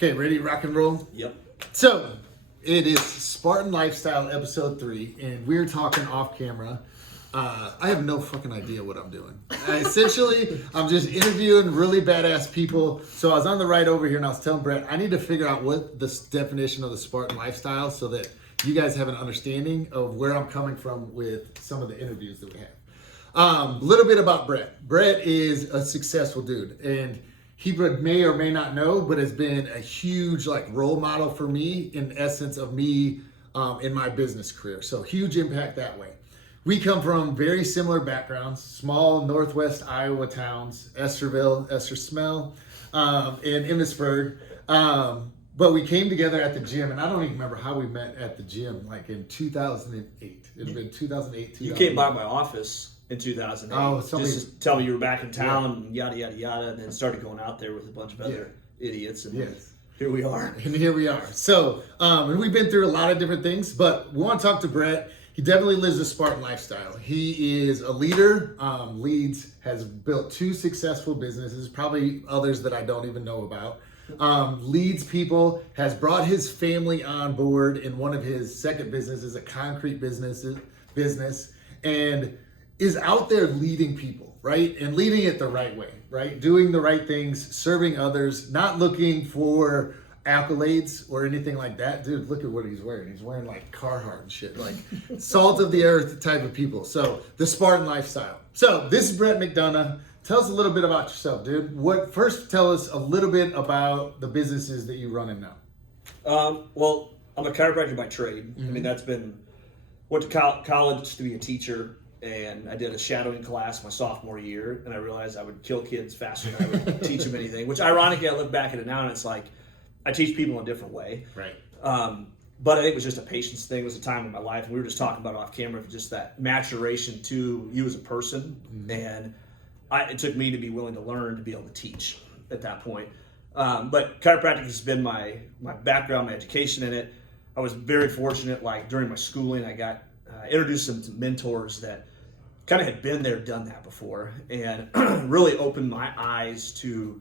Okay, ready to rock and roll? Yep. So, it is Spartan Lifestyle episode 3, and we're talking off camera. I have no fucking idea what I'm doing. Essentially, I'm just interviewing really badass people. So I was on the ride over here and I was telling Brett, I need to figure out what the definition of the Spartan Lifestyle so that you guys have an understanding of where I'm coming from with some of the interviews that we have. A little bit about Brett. Brett is a successful dude, and he may or may not know, but has been a huge role model for me in essence of me in my business career. So huge impact that way. We come from very similar backgrounds, small Northwest Iowa towns, Esterville, Estersmell, and Emmitsburg. But we came together at the gym, and I don't even remember how we met at the gym, in 2008. It had been 2008, You came by my office in 2008. Oh, just to tell me you were back in town, and yada, yada, yada, and then started going out there with a bunch of other idiots. And here we are. And here we are. So, and we've been through a lot of different things, but we want to talk to Brett. He definitely lives a Spartan lifestyle. He is a leader, has built 2 successful businesses, probably others that I don't even know about. Leads people, has brought his family on board in one of his second businesses, a concrete business, and is out there leading people, right? And leading it the right way, right? Doing the right things, serving others, not looking for accolades or anything like that. Dude, look at what he's wearing. He's wearing Carhartt and shit, salt of the earth type of people. So the Spartan lifestyle. So this is Brett McDonough. Tell us a little bit about yourself, dude. First tell us a little bit about the businesses that you run in now. Well, I'm a chiropractor by trade. Mm-hmm. I mean, went to college to be a teacher, and I did a shadowing class my sophomore year, and I realized I would kill kids faster than I would teach them anything, which ironically I look back at it now and it's like, I teach people in a different way. Right. But I think it was just a patience thing. It was a time in my life, and we were just talking about it off camera, just that maturation to you as a person. Mm-hmm. And it took me to be willing to learn to be able to teach at that point. But chiropractic has been my background, my education in it. I was very fortunate, during my schooling, I got introduced to mentors that kind of had been there, done that before, and really opened my eyes to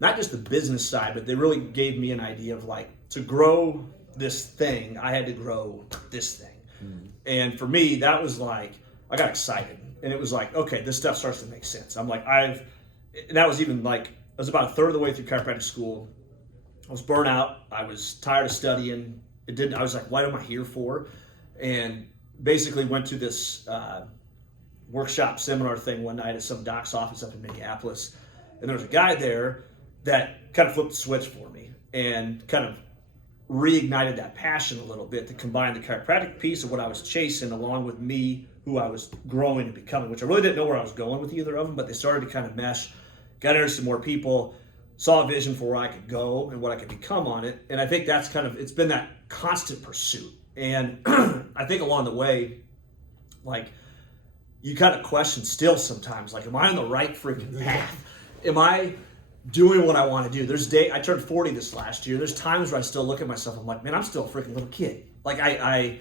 not just the business side, but they really gave me an idea of to grow this thing, I had to grow this thing. Mm. And for me, that was I got excited, and it was okay, this stuff starts to make sense. I'm and that was even I was about a third of the way through chiropractic school. I was burnt out. I was tired of studying. I was what am I here for? And basically went to this workshop seminar thing one night at some doc's office up in Minneapolis. And there was a guy there that kind of flipped the switch for me and kind of reignited that passion a little bit to combine the chiropractic piece of what I was chasing along with me, who I was growing and becoming, which I really didn't know where I was going with either of them, but they started to kind of mesh, got interested in more people, saw a vision for where I could go and what I could become on it. And I think that's it's been that constant pursuit. And I think along the way, you kind of question still sometimes, am I on the right freaking path? Am I doing what I want to do? I turned 40 this last year. There's times where I still look at myself, I'm man, I'm still a freaking little kid. I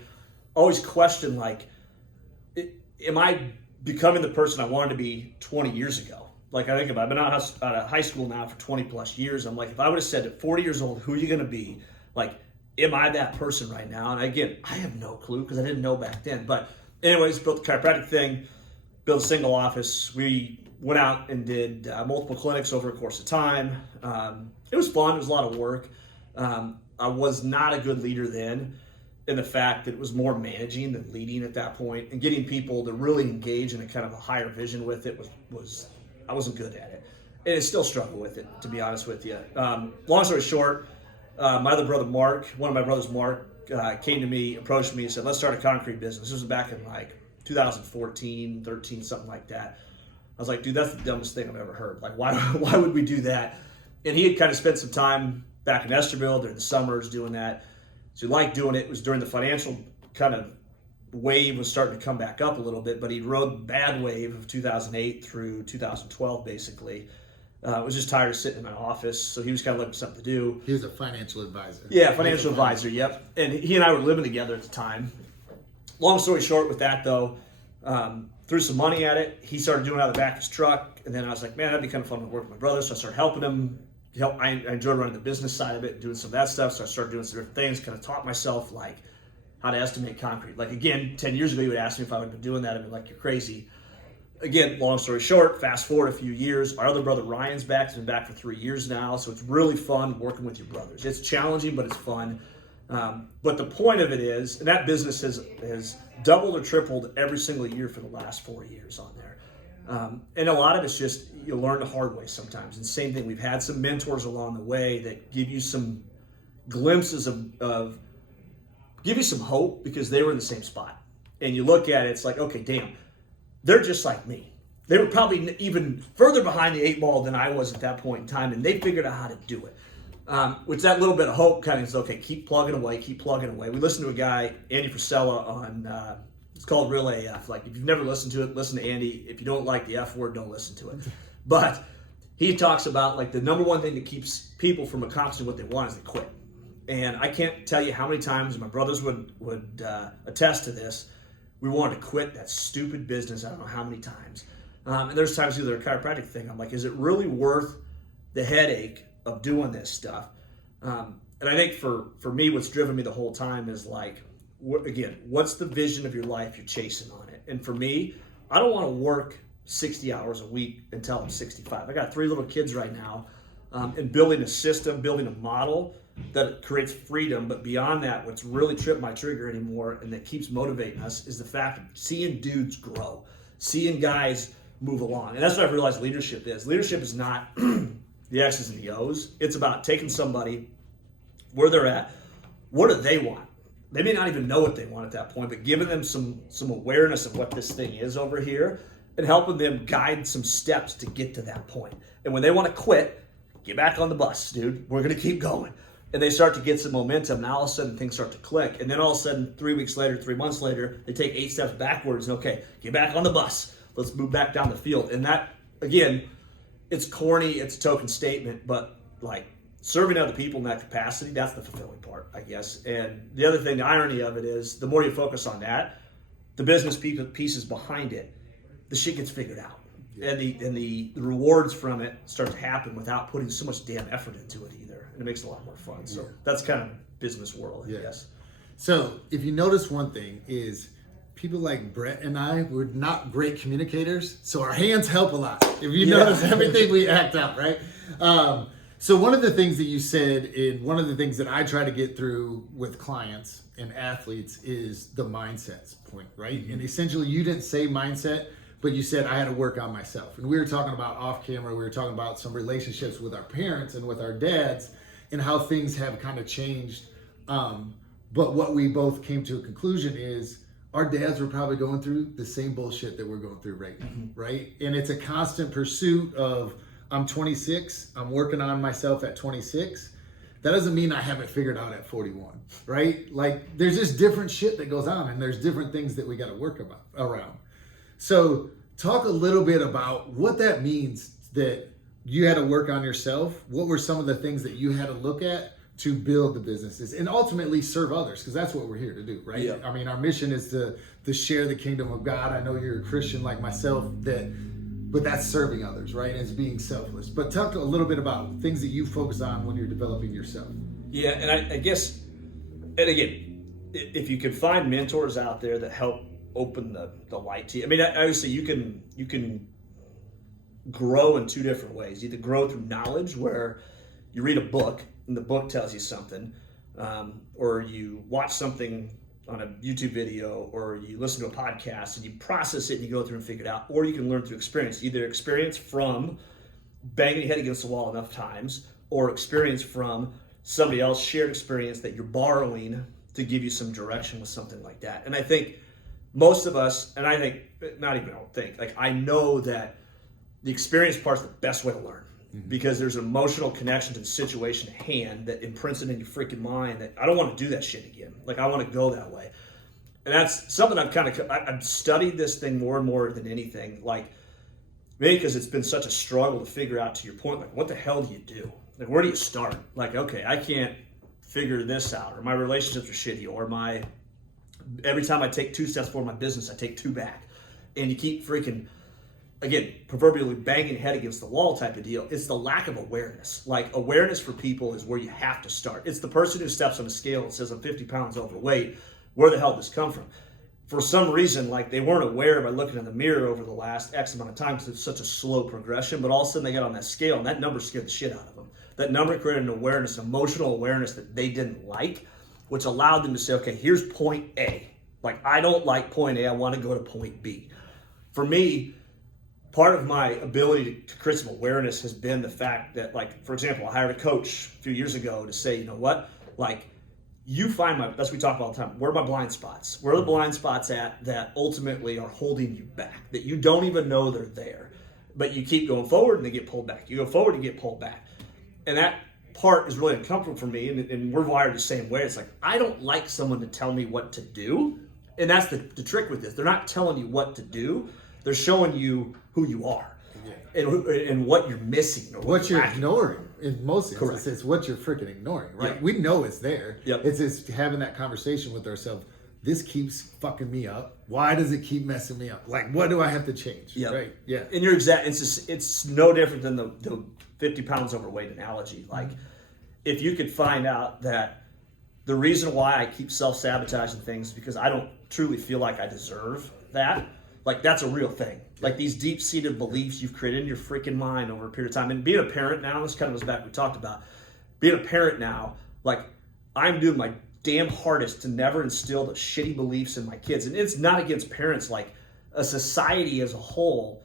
always question, am I becoming the person I wanted to be 20 years ago? I think about it. I've been out of high school now for 20 plus years. I'm if I would have said at 40 years old, who are you going to be? Am I that person right now? And again, I have no clue because I didn't know back then. But anyways, built the chiropractic thing, built a single office. We went out and did multiple clinics over a course of time. It was fun. It was a lot of work. I was not a good leader then, in the fact that it was more managing than leading at that point, and getting people to really engage in a kind of a higher vision with it was I wasn't good at it. And I still struggle with it, to be honest with you. Long story short, my other brother, Mark, one of my brothers, Mark, came to me, approached me, and said, let's start a concrete business. This was back in 2014, 13, something like that. I was dude, that's the dumbest thing I've ever heard. Why would we do that? And he had kind of spent some time back in Esterville during the summers doing that. So he liked doing it. It was during the financial kind of wave was starting to come back up a little bit, but he rode the bad wave of 2008 through 2012, basically. Was just tired of sitting in my office, so he was kind of looking for something to do. He was a financial advisor. Yeah, financial advisor, yep. And he and I were living together at the time. Long story short with that, though, threw some money at it. He started doing it out of the back of his truck, and then I was man, that'd be kind of fun to work with my brother, so I started helping him I enjoyed running the business side of it and doing some of that stuff. So I started doing some different things, kind of taught myself like how to estimate concrete. Like again, 10 years ago, you would ask me if I would have been doing that. I'd be like, you're crazy. Again, long story short, fast forward a few years, our other brother Ryan's back. He's been back for 3 years now. So it's really fun working with your brothers. It's challenging, but it's fun. But the point of it is, and that business has doubled or tripled every single year for the last 4 years on there. And a lot of it's just, you learn the hard way sometimes. And same thing, we've had some mentors along the way that give you some glimpses of give you some hope because they were in the same spot. And you look at it, it's like, okay, damn, they're just like me. They were probably even further behind the 8 ball than I was at that point in time, and they figured out how to do it. Which that little bit of hope kind of is, okay, keep plugging away. We listened to a guy, Andy Frisella, on, it's called Real AF. Like, if you've never listened to it, listen to Andy. If you don't like the F word, don't listen to it. But he talks about, like, the number one thing that keeps people from accomplishing what they want is they quit. And I can't tell you how many times, my brothers would attest to this, we wanted to quit that stupid business, I don't know how many times. And there's times through their chiropractic thing, I'm like, is it really worth the headache of doing this stuff? And I think for me, what's driven me the whole time is like, again, what's the vision of your life you're chasing on it? And for me, I don't want to work 60 hours a week until I'm 65. I got 3 little kids right now, and building a system, building a model that creates freedom. But beyond that, what's really tripped my trigger anymore and that keeps motivating us is the fact of seeing dudes grow, seeing guys move along. And that's what I've realized leadership is. Leadership is not the X's and the O's. It's about taking somebody where they're at. What do they want? They may not even know what they want at that point, but giving them some awareness of what this thing is over here and helping them guide some steps to get to that point. And when they want to quit, get back on the bus, dude. We're going to keep going. And they start to get some momentum. Now all of a sudden things start to click. And then all of a sudden, 3 weeks later, 3 months later, they take 8 steps backwards. And okay, get back on the bus. Let's move back down the field. And that, again, it's corny, it's a token statement, but like serving other people in that capacity, that's the fulfilling part, I guess. And the other thing, the irony of it is, the more you focus on that, the business pieces behind it, the shit gets figured out. Yeah. And the rewards from it start to happen without putting so much damn effort into it either. And it makes it a lot more fun. So that's kind of business world, I guess. So if you notice one thing is, people like Brett and I, we're not great communicators, so our hands help a lot. If you notice everything we act out, right? So one of the things that you said, and one of the things that I try to get through with clients and athletes is the mindset point, right? Mm-hmm. And essentially you didn't say mindset, but you said I had to work on myself. And we were talking about off camera, we were talking about some relationships with our parents and with our dads and how things have kind of changed. But what we both came to a conclusion is, our dads were probably going through the same bullshit that we're going through right now, right? And it's a constant pursuit of, I'm 26, I'm working on myself at 26. That doesn't mean I have it figured out at 41, right? Like, there's just different shit that goes on, and there's different things that we got to work around. So talk a little bit about what that means, that you had to work on yourself. What were some of the things that you had to look at to build the businesses and ultimately serve others, because that's what we're here to do, right? Yeah. I mean, our mission is to share the kingdom of God. I know you're a Christian like myself, but that's serving others, right? And it's being selfless. But talk a little bit about things that you focus on when you're developing yourself. Yeah, and I guess, and again, if you can find mentors out there that help open the light to you. I mean, obviously you can grow in 2 different ways. Either grow through knowledge, where you read a book and the book tells you something, or you watch something on a YouTube video, or you listen to a podcast and you process it and you go through and figure it out, or you can learn through experience. Either experience from banging your head against the wall enough times, or experience from somebody else shared experience that you're borrowing to give you some direction with something like that. And I think most of us, and I think, not even I don't think, like I know that the experience part's the best way to learn. Because there's an emotional connection to the situation at hand that imprints it in your freaking mind that I don't want to do that shit again. Like, I want to go that way. And that's something I've studied this thing more and more than anything. Like, maybe because it's been such a struggle to figure out, to your point, like, what the hell do you do? Like, where do you start? Like, okay, I can't figure this out, or my relationships are shitty, or every time I take 2 steps forward in my business, I take 2 back. And you keep freaking again, proverbially banging head against the wall type of deal. It's the lack of awareness. Like, awareness for people is where you have to start. It's the person who steps on a scale and says, I'm 50 pounds overweight. Where the hell did this come from? For some reason, like, they weren't aware by looking in the mirror over the last X amount of time because it's such a slow progression, but all of a sudden they got on that scale and that number scared the shit out of them. That number created an awareness, emotional awareness that they didn't like, which allowed them to say, okay, here's point A. Like, I don't like point A, I want to go to point B. For me, part of my ability to create some awareness has been the fact that, like, for example, I hired a coach a few years ago to say, you know what, like, you find that's what we talk about all the time. Where are my blind spots? Where are the blind spots at that ultimately are holding you back, that you don't even know they're there, but you keep going forward and they get pulled back. You go forward and get pulled back. And that part is really uncomfortable for me, and we're wired the same way. It's like, I don't like someone to tell me what to do. And that's the trick with this. They're not telling you what to do. They're showing you who you are, and what you're missing or what you're ignoring. In most Correct. instances, it's what you're freaking ignoring, right? Yep. We know it's there. Yep. It's just having that conversation with ourselves. This keeps fucking me up. Why does it keep messing me up? Like, what do I have to change? Yep. Right? Yeah. And you're exact. It's no different than the 50 pounds overweight analogy. Like, if you could find out that the reason why I keep self-sabotaging things is because I don't truly feel like I deserve that. Like, that's a real thing. Like, these deep-seated beliefs you've created in your freaking mind over a period of time. And being a parent now, this kind of goes back to what we talked about. Being a parent now, like, I'm doing my damn hardest to never instill the shitty beliefs in my kids. And it's not against parents. Like, a society as a whole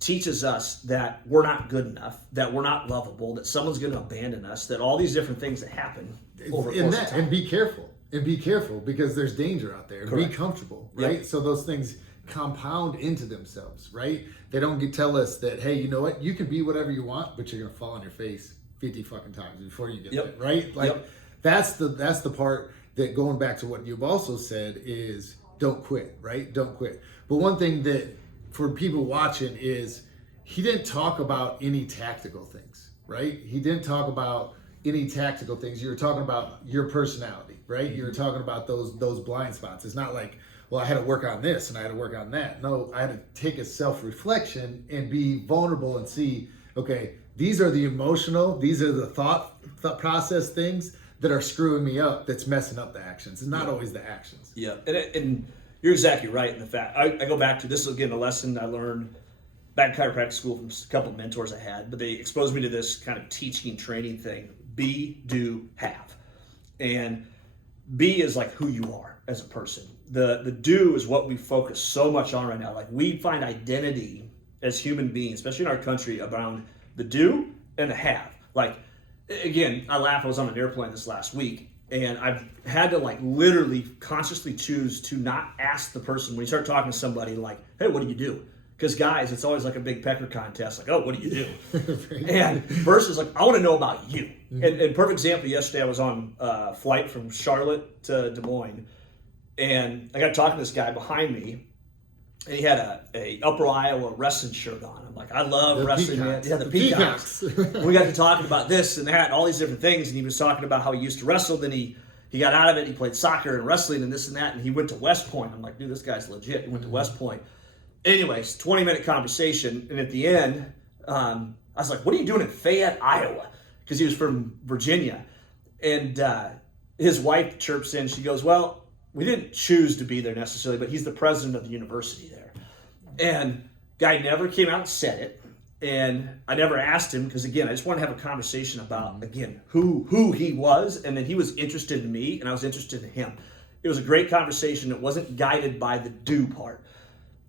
teaches us that we're not good enough, that we're not lovable, that someone's going to abandon us, that all these different things that happen over the course of time. And be careful. And be careful because there's danger out there. Correct. Be comfortable, right? Yep. So those things compound into themselves, right? They don't tell us that, hey, you know what? You can be whatever you want, but you're going to fall on your face 50 fucking times before you get Yep. there, right? Like, Yep. that's the part that, going back to what you've also said, is don't quit, right? Don't quit. But one thing that for people watching is he didn't talk about any tactical things, right? He didn't talk about any tactical things. You were talking about your personality, right? You were talking about those blind spots. It's not like, well, I had to work on this and I had to work on that. No, I had to take a self-reflection and be vulnerable and see, okay, these are the emotional, these are the thought process things that are screwing me up, that's messing up the actions. It's not always the actions. Yeah, and you're exactly right in the fact. I go back to this, again, a lesson I learned back in chiropractic school from a couple of mentors I had, but they exposed me to this kind of teaching, training thing. Be, do, have. And be is like who you are as a person. The do is what we focus so much on right now. Like, we find identity as human beings, especially in our country, around the do and the have. Like, again, I laugh. I was on an airplane this last week, and I've had to, like, literally consciously choose to not ask the person when you start talking to somebody, like, hey, what do you do? Because, guys, it's always like a big pecker contest. Like, oh, what do you do? And versus, like, I want to know about you. Mm-hmm. And perfect example, yesterday I was on a flight from Charlotte to Des Moines, and I got talking to this guy behind me, and he had a Upper Iowa wrestling shirt on. I'm like, I love the wrestling. Peacocks. Yeah, the Peacocks. We got to talking about this and that and all these different things, and he was talking about how he used to wrestle, then he got out of it, he played soccer and wrestling and this and that, and he went to West Point. I'm like, dude, this guy's legit. He went to West Point. Anyways, 20-minute conversation, and at the end, I was like, what are you doing in Fayette, Iowa? Because he was from Virginia. And his wife chirps in, she goes, well, we didn't choose to be there necessarily, but he's the president of the university there. And guy never came out and said it. And I never asked him because, again, I just wanted to have a conversation about, again, who he was. And then he was interested in me, and I was interested in him. It was a great conversation. It wasn't guided by the do part.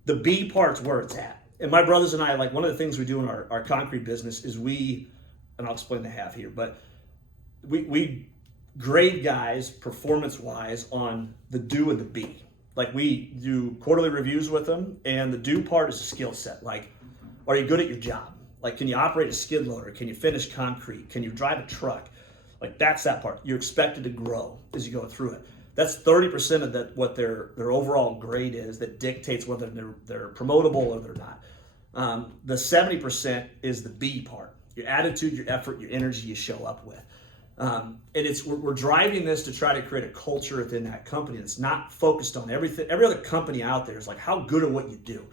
The be part's where it's at. And my brothers and I, like, one of the things we do in our concrete business is and I'll explain the have here, but we grade guys performance-wise on the do and the be. Like, we do quarterly reviews with them, and the do part is a skill set. Like, are you good at your job? Like, can you operate a skid loader? Can you finish concrete? Can you drive a truck? Like, that's that part. You're expected to grow as you go through it. That's 30% of that, what their overall grade is, that dictates whether they're promotable or they're not. The 70% is the be part. Your attitude, your effort, your energy you show up with. And we're driving this to try to create a culture within that company that's not focused on everything. Every other company out there is like, how good at what you do.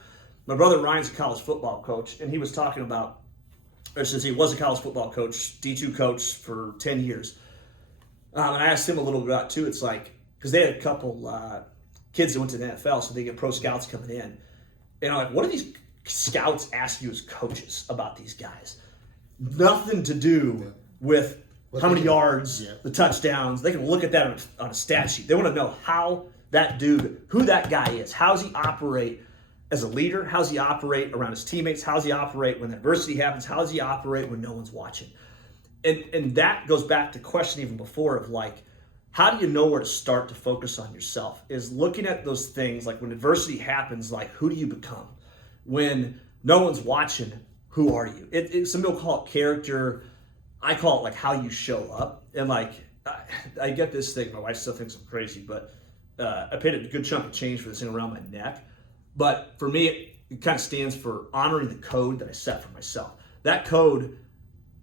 My brother Ryan's a college football coach, and he was talking about, or since he was a college football coach, D2 coach for 10 years. And I asked him a little bit about too. It's like, because they had a couple kids that went to the NFL, so they get pro scouts coming in. And I'm like, what do these scouts ask you as coaches about these guys? Nothing to do with how many yards, the touchdowns. They can look at that on a stat sheet. They want to know how that dude, who that guy is. How does he operate as a leader? How does he operate around his teammates? How does he operate when adversity happens? How does he operate when no one's watching? And that goes back to the question even before of like, how do you know where to start to focus on yourself? Is looking at those things like when adversity happens, like who do you become? When no one's watching, who are you? Some people call it character. I call it like how you show up. And like, I get this thing, my wife still thinks I'm crazy, but I paid a good chunk of change for this thing around my neck. But for me, it kind of stands for honoring the code that I set for myself. That code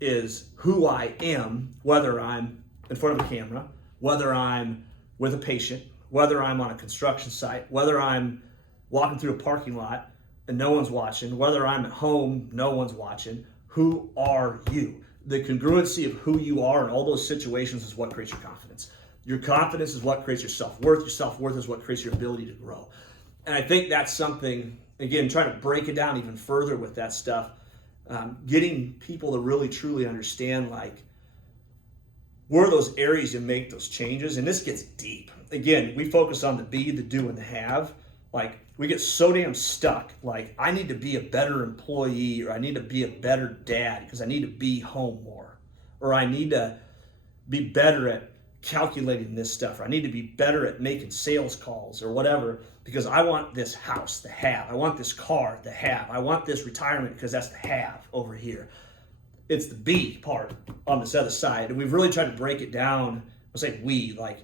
is who I am, whether I'm in front of a camera, whether I'm with a patient, whether I'm on a construction site, whether I'm walking through a parking lot and no one's watching, whether I'm at home, no one's watching. Who are you? The congruency of who you are in all those situations is what creates your confidence. Your confidence is what creates your self-worth. Your self-worth is what creates your ability to grow. And I think that's something, again, trying to break it down even further with that stuff, getting people to really truly understand like where are those areas you make those changes. And this gets deep. Again, we focus on the be, the do, and the have. Like we get so damn stuck. Like I need to be a better employee, or I need to be a better dad because I need to be home more, or I need to be better at calculating this stuff, or I need to be better at making sales calls or whatever because I want this house to have, I want this car to have, I want this retirement because that's the have over here. It's the be part on this other side, and we've really tried to break it down. I'll say we, like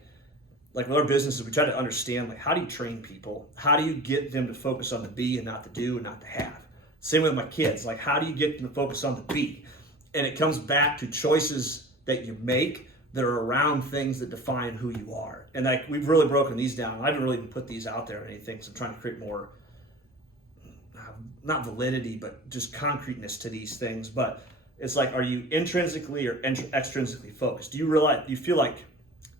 with our businesses, we try to understand like how do you train people? How do you get them to focus on the be and not the do and not the have? Same with my kids, like how do you get them to focus on the be? And it comes back to choices that you make that are around things that define who you are. And like we've really broken these down. I haven't really even put these out there or anything, so I'm trying to create more, not validity, but just concreteness to these things. But it's like, are you intrinsically or extrinsically focused? Do you feel like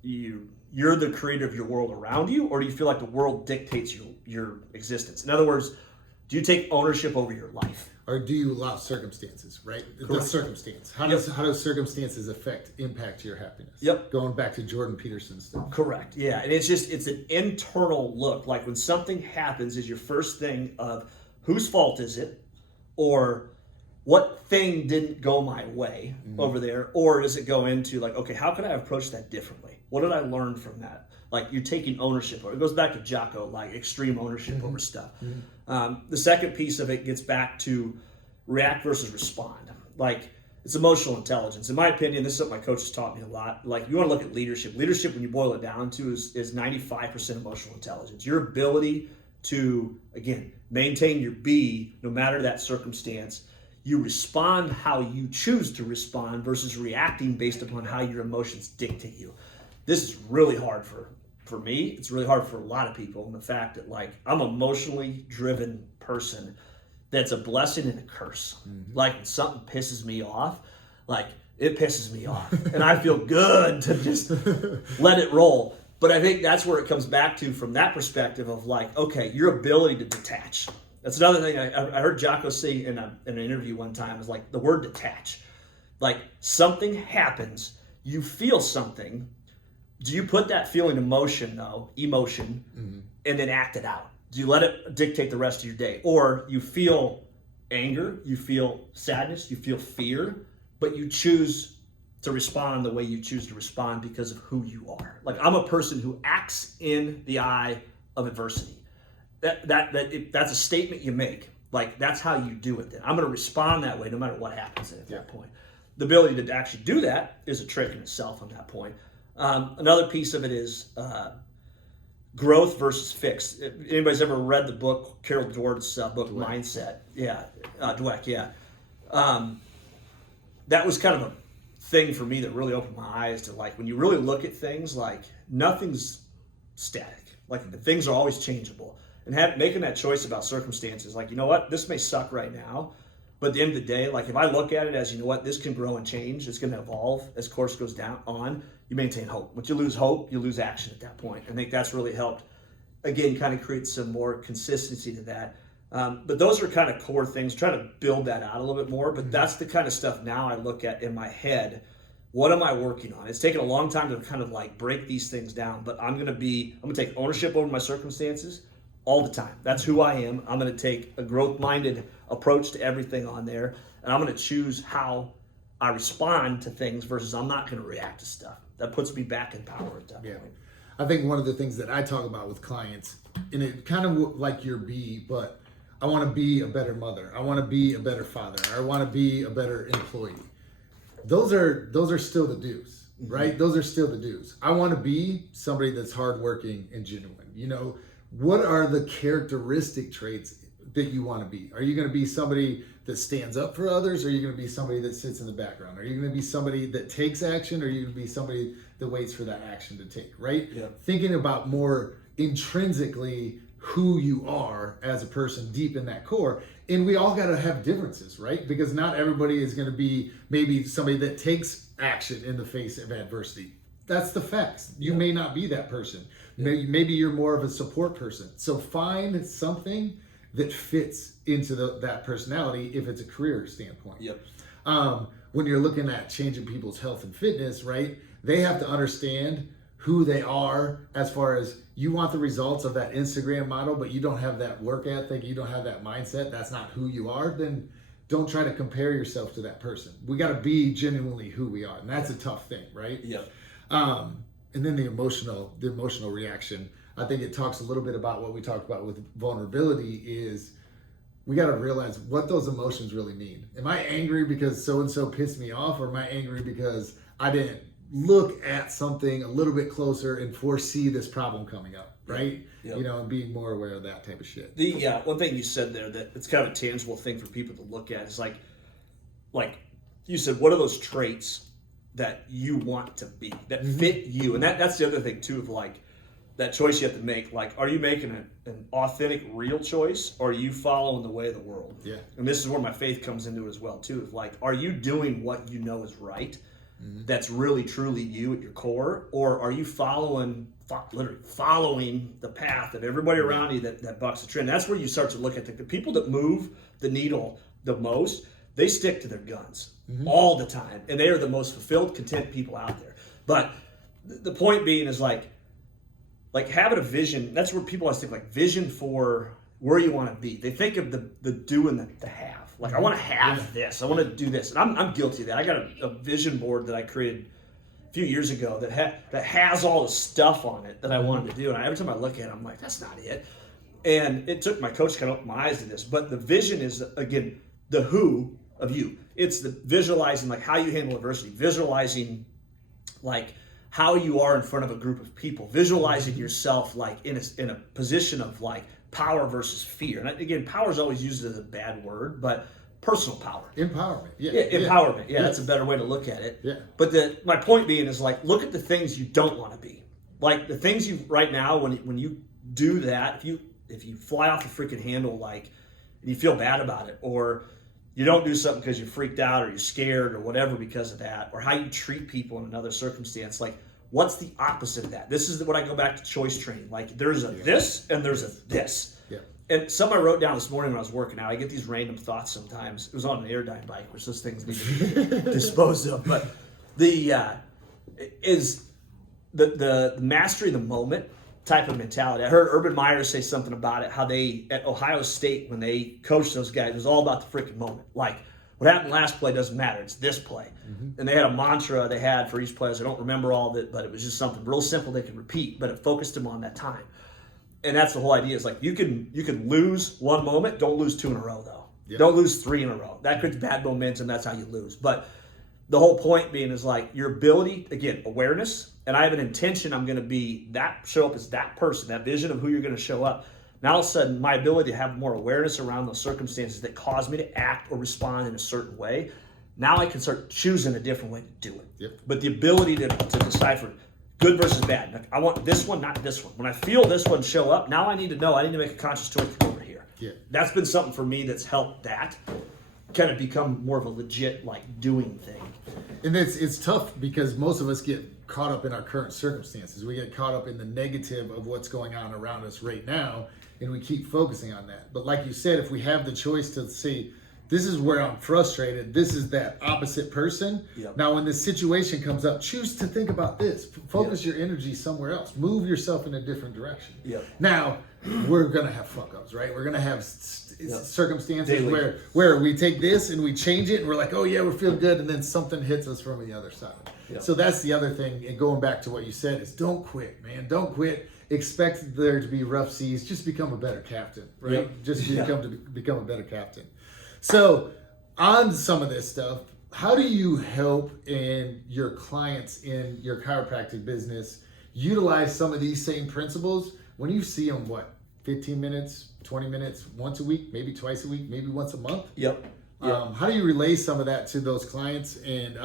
you're the creator of your world around you, or do you feel like the world dictates your existence? In other words, do you take ownership over your life? Or do you allow circumstances, right? Correct. The circumstance. How does circumstances impact your happiness? Yep. Going back to Jordan Peterson's stuff. Correct. Yeah. And it's an internal look. Like when something happens is your first thing of whose fault is it? Or what thing didn't go my way over there? Or does it go into like, okay, how could I approach that differently? What did I learn from that? Like you're taking ownership. It goes back to Jocko, like extreme ownership over stuff. The second piece of it gets back to react versus respond. Like it's emotional intelligence. In my opinion, this is something my coaches taught me a lot. Like you want to look at leadership. Leadership, when you boil it down to, is 95% emotional intelligence. Your ability to, again, maintain your be no matter that circumstance. You respond how you choose to respond versus reacting based upon how your emotions dictate you. This is really hard for me. It's really hard for a lot of people. And the fact that like I'm an emotionally driven person, that's a blessing and a curse. Like when something pisses me off, like it pisses me off. And I feel good to just let it roll. But I think that's where it comes back to from that perspective of like, okay, your ability to detach. That's another thing I heard Jocko say in an interview one time is like the word detach. Like something happens, you feel something. Do you put that feeling emotion, and then act it out? Do you let it dictate the rest of your day? Or you feel anger, you feel sadness, you feel fear, but you choose to respond the way you choose to respond because of who you are. Like I'm a person who acts in the eye of adversity. That's a statement you make. Like that's how you do it then. I'm going to respond that way no matter what happens at that point. The ability to actually do that is a trick in itself on that point. Another piece of it is growth versus fix. Anybody's ever read the book, Carol Dweck's book, Dweck. Mindset? Yeah, Dweck, yeah. That was kind of a thing for me that really opened my eyes to like, when you really look at things, like nothing's static. Like things are always changeable. and making that choice about circumstances. Like, you know what, this may suck right now, but at the end of the day, like if I look at it as, you know what, this can grow and change, it's going to evolve as course goes down on, you maintain hope. Once you lose hope, you lose action at that point. I think that's really helped, again, kind of create some more consistency to that. But those are kind of core things, try to build that out a little bit more, but that's the kind of stuff now I look at in my head. What am I working on? It's taken a long time to kind of like break these things down, but I'm going to take ownership over my circumstances all the time. That's who I am. I'm going to take a growth-minded approach to everything on there, and I'm going to choose how I respond to things versus I'm not going to react to stuff. That puts me back in power at that point. I think one of the things that I talk about with clients, and it kind of like your B, but I want to be a better mother. I want to be a better father. I want to be a better employee. Those are still the do's, right? Those are still the do's. I want to be somebody that's hardworking and genuine. You know, what are the characteristic traits that you want to be? Are you going to be somebody that stands up for others? Or are you going to be somebody that sits in the background? Are you going to be somebody that takes action? Or are you going to be somebody that waits for that action to take, right? Yeah. Thinking about more intrinsically who you are as a person deep in that core. And we all got to have differences, right? Because not everybody is going to be maybe somebody that takes action in the face of adversity. That's the facts. You may not be that person. Maybe you're more of a support person. So find something that fits into that personality if it's a career standpoint. When you're looking at changing people's health and fitness, right? They have to understand who they are as far as you want the results of that Instagram model, but you don't have that work ethic, you don't have that mindset, that's not who you are, then don't try to compare yourself to that person. We got to be genuinely who we are, and that's a tough thing, right? And then the emotional reaction. I think it talks a little bit about what we talked about with vulnerability is we got to realize what those emotions really mean. Am I angry because so-and-so pissed me off, or am I angry because I didn't look at something a little bit closer and foresee this problem coming up, right? You know, and being more aware of that type of shit. The one thing you said there that it's kind of a tangible thing for people to look at is like you said, what are those traits that you want to be that fit you? And that's the other thing too, of like that choice you have to make. Like, are you making an authentic, real choice, or are you following the way of the world? And this is where my faith comes into it as well too. Of like, are you doing what you know is right? That's really truly you at your core, or are you literally following the path of everybody around you that bucks the trend? That's where you start to look at the people that move the needle the most. They stick to their guns all the time, and they are the most fulfilled, content people out there. But the point being is like having a vision. That's where people always think like vision for where you want to be. They think of the do and the have. Like, I want to have this. I want to do this. And I'm guilty of that. I got a vision board that I created a few years ago that has all the stuff on it that I wanted to do. And every time I look at it, I'm like, that's not it. And it took my coach to kind of open my eyes to this. But the vision is, again, the who of you. It's the visualizing, like, how you handle adversity. Visualizing, like, how you are in front of a group of people. Visualizing yourself, like, in a position of, like, power versus fear. And again, power is always used as a bad word, but personal power. Empowerment. Empowerment. That's a better way to look at it. But my point being is like, look at the things you don't want to be. Like the things you right now, when you do that, if you fly off the freaking handle, like, and you feel bad about it, or you don't do something because you're freaked out or you're scared or whatever because of that, or how you treat people in another circumstance, like, what's the opposite of that? This is what I go back to choice training. Like, there's a this and there's a this. And something I wrote down this morning when I was working out, I get these random thoughts sometimes. It was on an Airdyne bike, which those things need to be disposed of. But the mastery of the moment type of mentality. I heard Urban Meyer say something about it, how they, at Ohio State, when they coached those guys, it was all about the freaking moment. Like, what happened last play doesn't matter. It's this play. And they had a mantra they had for each player. I don't remember all of it, but it was just something real simple they could repeat, but it focused them on that time. And that's the whole idea. Is like, you can lose one moment. Don't lose two in a row, though. Don't lose three in a row. That creates bad momentum. That's how you lose. But the whole point being is like your ability, again, awareness. And I have an intention. I'm going to show up as that person, that vision of who you're going to show up. Now all of a sudden, my ability to have more awareness around those circumstances that cause me to act or respond in a certain way, now I can start choosing a different way to do it. But the ability to decipher, good versus bad. Like, I want this one, not this one. When I feel this one show up, now I need to know. I need to make a conscious choice to go over here. Yeah. That's been something for me that's helped that kind of become more of a legit like doing thing. And it's tough because most of us get caught up in our current circumstances. We get caught up in the negative of what's going on around us right now, and we keep focusing on that. But like you said, if we have the choice to see, this is where I'm frustrated, this is that opposite person. Yep. Now, when this situation comes up, choose to think about this. Focus your energy somewhere else. Move yourself in a different direction. Yep. Now, we're going to have fuck-ups, right? We're going to have circumstances Daily. where we take this and we change it and we're like, oh yeah, we're feeling good, and then something hits us from the other side. Yeah. So that's the other thing, and going back to what you said, is don't quit, man. Don't quit. Expect there to be rough seas. Just become a better captain, right? Yep. Just become a better captain. So on some of this stuff, how do you help your clients in your chiropractic business utilize some of these same principles when you see them, 15 minutes, 20 minutes, once a week, maybe twice a week, maybe once a month? Yep. How do you relay some of that to those clients, and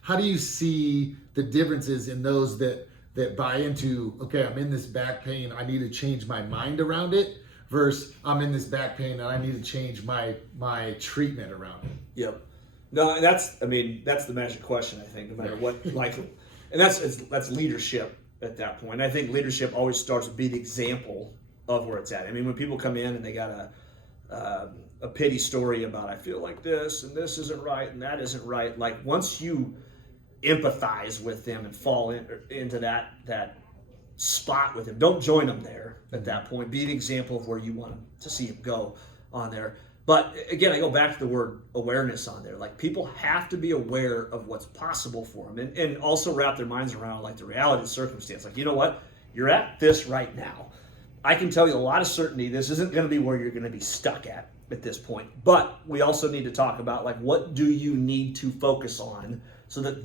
how do you see the differences in those that buy into, okay, I'm in this back pain, I need to change my mind around it, versus I'm in this back pain and I need to change my treatment around it? Yep. No, and that's the magic question, I think, no matter what, like, and that's leadership at that point. I think leadership always starts with be the example of where it's at. I mean, when people come in and they got a pity story about, I feel like this and this isn't right and that isn't right, like once you empathize with them and fall into that spot with them, don't join them there at that point. Be the example of where you want them to see them go on there. But again, I go back to the word awareness on there. Like, people have to be aware of what's possible for them, and also wrap their minds around like the reality of the circumstance. Like, you know what? You're at this right now. I can tell you a lot of certainty this isn't going to be where you're going to be stuck at this point. But we also need to talk about, like, what do you need to focus on so that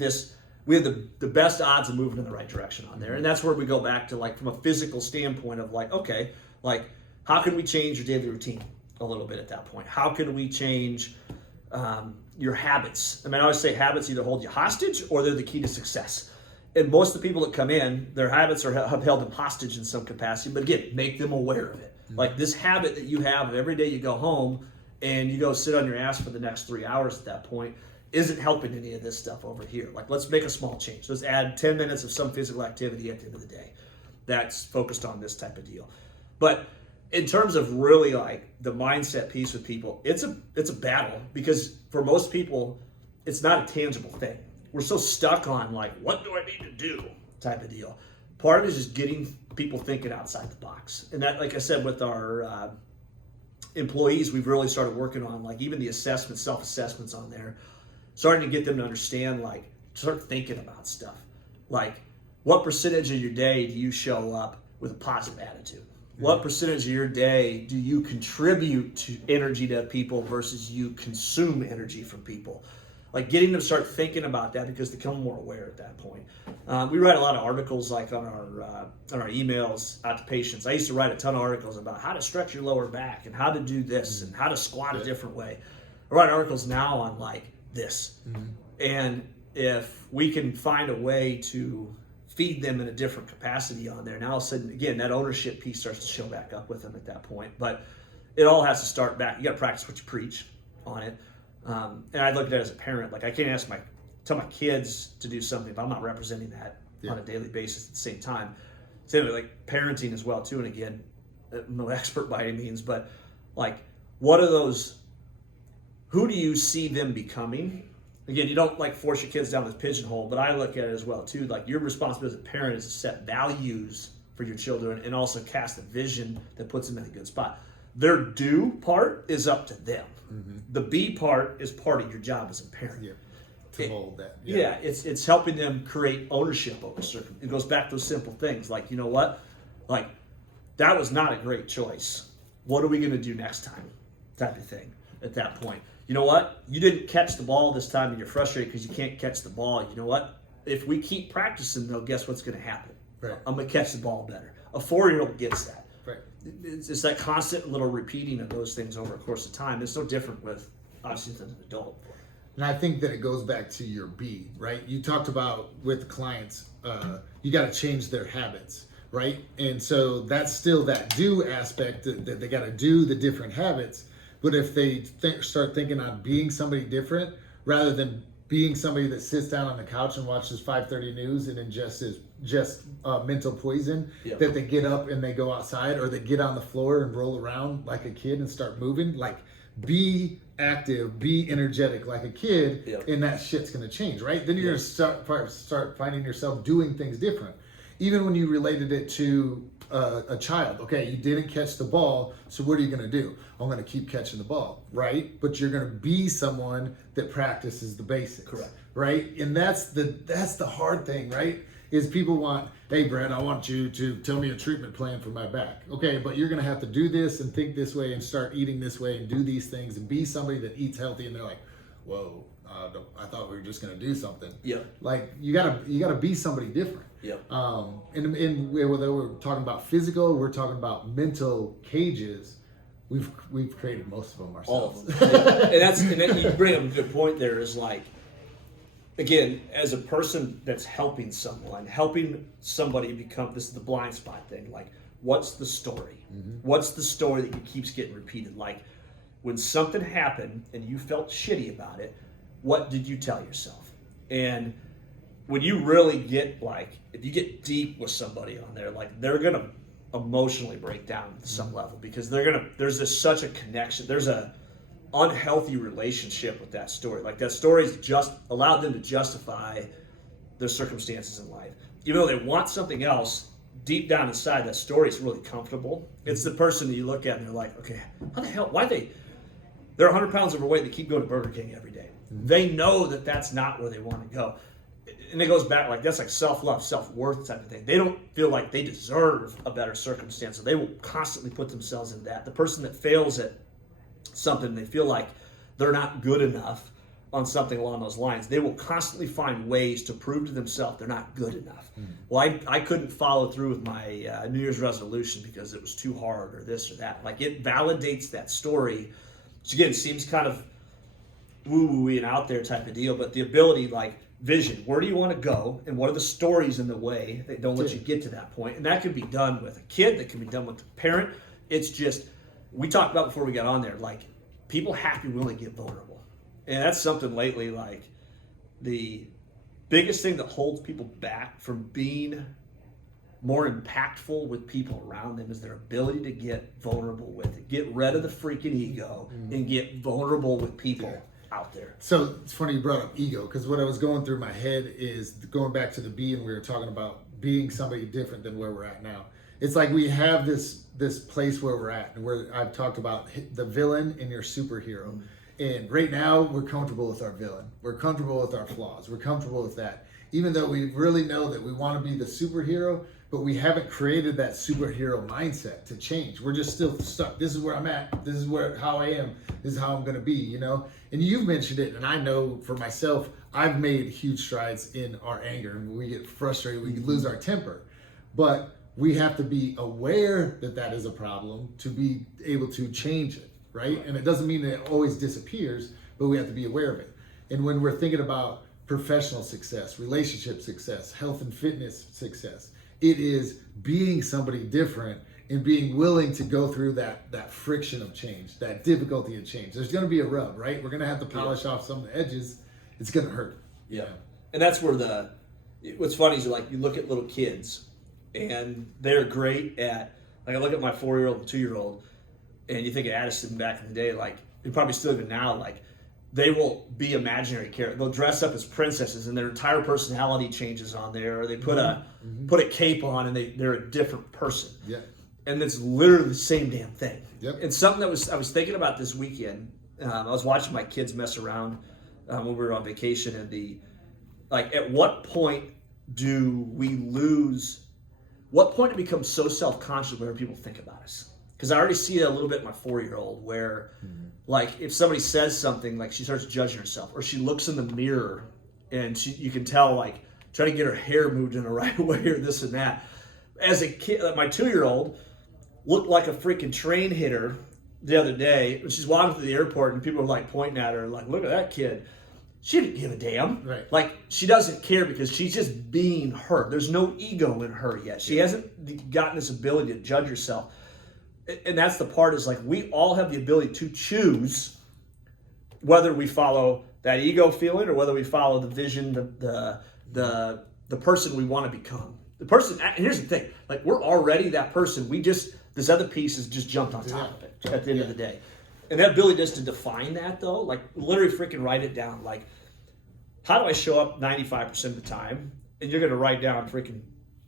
we have the best odds of moving in the right direction on there. And that's where we go back to, like, from a physical standpoint of like, okay, like, how can we change your daily routine a little bit at that point? How can we change your habits? I mean, I always say habits either hold you hostage or they're the key to success. And most of the people that come in, their habits have held them hostage in some capacity. But again, make them aware of it. Mm-hmm. Like, this habit that you have of every day you go home and you go sit on your ass for the next 3 hours at that point isn't helping any of this stuff over here. Like, let's make a small change. Let's add 10 minutes of some physical activity at the end of the day that's focused on this type of deal. But in terms of really like the mindset piece with people, it's a battle, because for most people, it's not a tangible thing. We're so stuck on like, what do I need to do type of deal. Part of it is just getting people thinking outside the box. And that, like I said, with our employees, we've really started working on like even the self-assessments on there, starting to get them to understand, like, start thinking about stuff. Like, what percentage of your day do you show up with a positive attitude? What percentage of your day do you contribute to energy to people versus you consume energy from people? Like, getting them to start thinking about that, because they become more aware at that point. We write a lot of articles like on our emails out to patients. I used to write a ton of articles about how to stretch your lower back and how to do this and how to squat a different way. I write articles now on like this. Mm-hmm. And if we can find a way to feed them in a different capacity on there, now all of a sudden, again, that ownership piece starts to show back up with them at that point. But it all has to start back. You got to practice what you preach on it. And I look at it as a parent. Like, I can't tell my kids to do something if I'm not representing that on a daily basis at the same time. Same with like parenting as well too. And again, I'm no expert by any means, but like, what are those? Who do you see them becoming? Again, you don't like force your kids down this pigeonhole, but I look at it as well too. Like, your responsibility as a parent is to set values for your children and also cast a vision that puts them in a good spot. Their do part is up to them. Mm-hmm. The be part is part of your job as a parent. Yeah. To mold that. Yeah, it's helping them create ownership over certain. It goes back to those simple things like, you know what? Like, that was not a great choice. What are we going to do next time? Type of thing at that point. You know what? You didn't catch the ball this time and you're frustrated because you can't catch the ball. You know what? If we keep practicing, though, guess what's going to happen? Right. I'm going to catch the ball better. A 4-year-old gets that. Right. It's that constant little repeating of those things over a course of time. It's no different with, obviously, as an adult. And I think that it goes back to your be, right? You talked about with clients, you got to change their habits, right? And so that's still that do aspect that they got to do the different habits. But if they start thinking on being somebody different rather than being somebody that sits down on the couch and watches 5:30 news and ingests just mental poison, that they get up and they go outside, or they get on the floor and roll around like a kid and start moving, like be active, be energetic like a kid, and that shit's gonna change, right? Then you're gonna start finding yourself doing things different. Even when you related it to a child, okay, you didn't catch the ball, so what are you gonna do? I'm gonna keep catching the ball, right? But you're gonna be someone that practices the basics, correct, right? And that's the hard thing, right? Is people want, hey Brett, I want you to tell me a treatment plan for my back. Okay, but you're gonna have to do this and think this way and start eating this way and do these things and be somebody that eats healthy. And they're like, whoa, I thought we were just gonna do something. Like you gotta be somebody different. And whether we're talking about physical, we're talking about mental cages, we've created most of them ourselves. All of them. And then you bring up a good point there, is like, again, as a person that's helping somebody become, this is the blind spot thing, like, what's the story? What's the story that keeps getting repeated? Like, when something happened and you felt shitty about it, what did you tell yourself? And when you really get, like, if you get deep with somebody on there, like, they're gonna emotionally break down to some level, because there's such a connection. There's a unhealthy relationship with that story. Like, that story's just allowed them to justify their circumstances in life. Even though they want something else, deep down inside, that story is really comfortable. It's the person that you look at and they're like, okay, how the hell, they're 100 pounds overweight, they keep going to Burger King every day. They know that that's not where they want to go. And it goes back, like, that's like self-love, self-worth type of thing. They don't feel like they deserve a better circumstance, so they will constantly put themselves in that. The person that fails at something, they feel like they're not good enough on something along those lines, they will constantly find ways to prove to themselves they're not good enough. Well, I couldn't follow through with my New Year's resolution because it was too hard, or this or that. Like, it validates that story, which again seems kind of woo-woo-y and out there type of deal, but the ability, like, vision, where do you want to go, and what are the stories in the way that don't let you get to that point? And that can be done with a kid, that can be done with a parent. It's just, we talked about before we got on there, like, people have to be willing to get vulnerable. And that's something lately, like, the biggest thing that holds people back from being more impactful with people around them is their ability to get vulnerable with it. Get rid of the freaking ego and get vulnerable with people out there. So it's funny you brought up ego, because what I was going through my head is going back to the be, and we were talking about being somebody different than where we're at now. It's like we have this place where we're at, and where I've talked about the villain and your superhero. And right now we're comfortable with our villain. We're comfortable with our flaws. We're comfortable with that. Even though we really know that we want to be the superhero, but we haven't created that superhero mindset to change. We're just still stuck. This is where I'm at. This is how I am. This is how I'm going to be, you know? And you've mentioned it, and I know for myself, I've made huge strides in our anger. And we get frustrated, we lose our temper. But we have to be aware that that is a problem to be able to change it, right? And it doesn't mean that it always disappears, but we have to be aware of it. And when we're thinking about professional success, relationship success, health and fitness success, it is being somebody different and being willing to go through that friction of change, that difficulty of change. There's going to be a rub, right? We're going to have to polish off some of the edges. It's going to hurt. Yeah. And that's where what's funny is, like, you look at little kids and they're great at, like, I look at my 4-year-old and 2-year-old, and you think of Addison back in the day, like, and probably still even now, like, they will be imaginary characters. They'll dress up as princesses, and their entire personality changes on there. Or they put a cape on, and they're a different person. Yeah. And it's literally the same damn thing. Yep. And something I was thinking about this weekend. I was watching my kids mess around when we were on vacation, and at what point do we lose? What point do we become so self-conscious whenever people think about us? Because I already see it a little bit in my 4-year-old, where, like, if somebody says something, like, she starts judging herself, or she looks in the mirror and you can tell, like, trying to get her hair moved in the right way, or this and that. As a kid, my 2-year-old looked like a freaking train hitter the other day when she's walking through the airport, and people were, like, pointing at her, like, look at that kid. she didn't give a damn. Right. Like, she doesn't care because she's just being her. There's no ego in her yet. She hasn't gotten this ability to judge herself. And that's the part is like, we all have the ability to choose whether we follow that ego feeling or whether we follow the vision, the person we want to become. The person, and here's the thing, like, we're already that person. This other piece has just jumped on top of it at the end of the day. And that ability just to define that, though, like, literally freaking write it down. Like, how do I show up 95% of the time? And you're going to write down freaking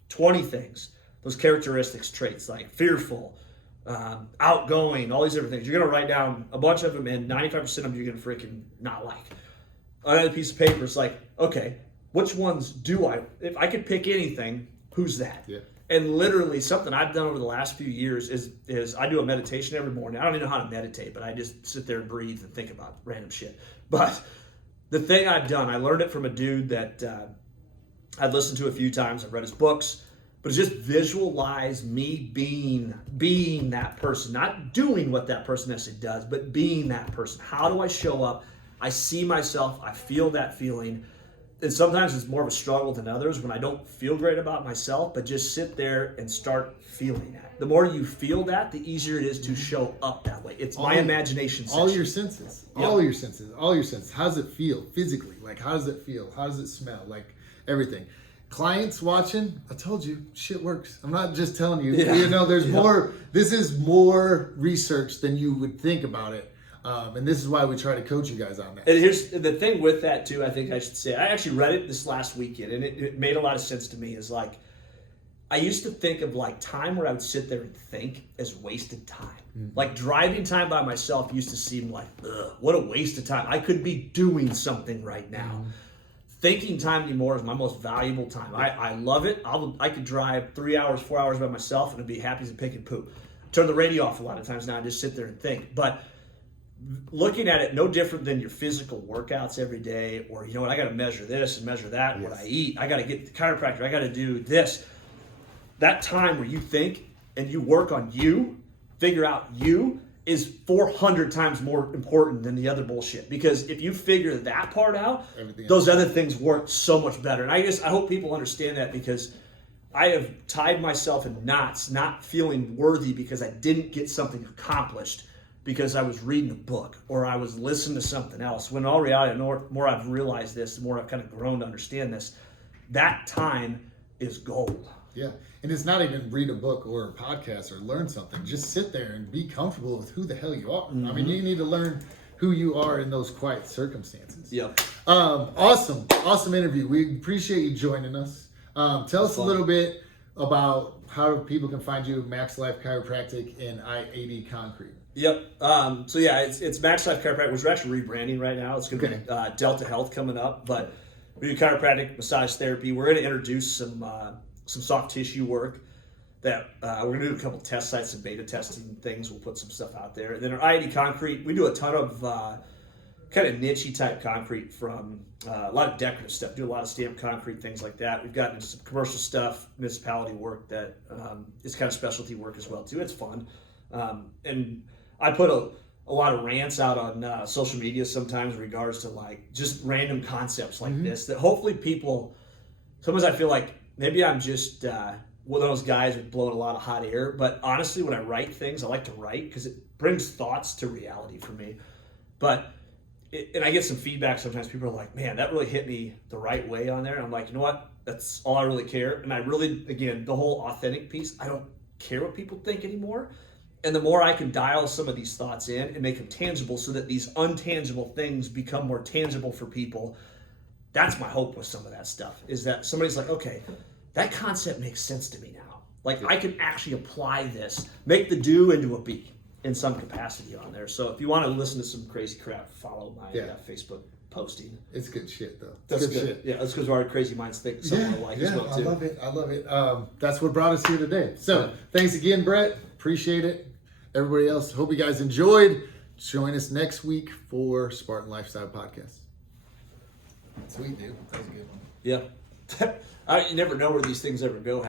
20 things, those characteristics, traits, like fearful, outgoing, all these different things. You're going to write down a bunch of them, and 95% of them you're going to freaking not like. Another piece of paper is like, okay, which ones do I, if I could pick anything, who's that? Yeah. And literally something I've done over the last few years is I do a meditation every morning. I don't even know how to meditate, but I just sit there and breathe and think about random shit. But the thing I've done, I learned it from a dude that I'd listened to a few times. I've read his books, but it's just visualize me being that person, not doing what that person necessarily does, but being that person. How do I show up? I see myself. I feel that feeling. And sometimes it's more of a struggle than others when I don't feel great about myself, but just sit there and start feeling that. The more you feel that, the easier it is to show up that way. It's my imagination section. All your senses. Yep. All your senses. How does it feel physically? Like, how does it feel? How does it smell? Like, everything. Clients watching, I told you, shit works. I'm not just telling you. Yeah. You know, there's more. This is more research than you would think about it. And this is why we try to coach you guys on that. And here's the thing with that too, I think I should say, I actually read it this last weekend and it made a lot of sense to me. Is like, I used to think of like time where I would sit there and think as wasted time. Mm-hmm. Like driving time by myself used to seem like, ugh, what a waste of time. I could be doing something right now. Mm-hmm. Thinking time anymore is my most valuable time. I love it. I could drive 3 hours, 4 hours by myself and it'd be happy as a pig and poop. Turn the radio off a lot of times now and just sit there and think. But looking at it no different than your physical workouts every day, or you know what, I got to measure this and measure that, what I eat, I got to get the chiropractor, I got to do this. That time where you think and you work on you, figure out you, is 400 times more important than the other bullshit. Because if you figure that part out, those other things work so much better. And I hope people understand that, because I have tied myself in knots, not feeling worthy because I didn't get something accomplished because I was reading a book or I was listening to something else. When in all reality, the more I've realized this, the more I've kind of grown to understand this, that time is gold. Yeah, and it's not even read a book or a podcast or learn something. Just sit there and be comfortable with who the hell you are. Mm-hmm. I mean, you need to learn who you are in those quiet circumstances. Yep. Awesome interview. We appreciate you joining us. Tell us a little bit about how people can find you, Max Life Chiropractic and I80 Concrete. Yep. So yeah, it's Max Life Chiropractic, which we're actually rebranding right now. It's going to be Delta Health coming up, but we do chiropractic, massage therapy. We're going to introduce some soft tissue work that we're going to do a couple test sites, some beta testing things. We'll put some stuff out there. And then our I80 Concrete, we do a ton of kind of niche-y type concrete from a lot of decorative stuff. Do a lot of stamped concrete, things like that. We've gotten into some commercial stuff, municipality work that is kind of specialty work as well too. It's fun. And I put a lot of rants out on social media sometimes in regards to like just random concepts like this that hopefully people, sometimes I feel like maybe I'm just one of those guys with blowing a lot of hot air, but honestly when I write things, I like to write because it brings thoughts to reality for me. And I get some feedback sometimes. People are like, man, that really hit me the right way on there. And I'm like, you know what? That's all I really care. And I really, again, the whole authentic piece, I don't care what people think anymore. And the more I can dial some of these thoughts in and make them tangible so that these untangible things become more tangible for people, that's my hope with some of that stuff, is that somebody's like, okay, that concept makes sense to me now. Like I can actually apply this, make the do into a be in some capacity on there. So if you want to listen to some crazy crap, follow my Facebook posting. It's good shit though. That's good shit. Yeah, that's because our crazy minds think something alike as well too. I love it. That's what brought us here today. So thanks again, Brett. Appreciate it. Everybody else, hope you guys enjoyed. Join us next week for Spartan Lifestyle Podcast. Sweet, dude. That was a good one. Yeah. You never know where these things ever go.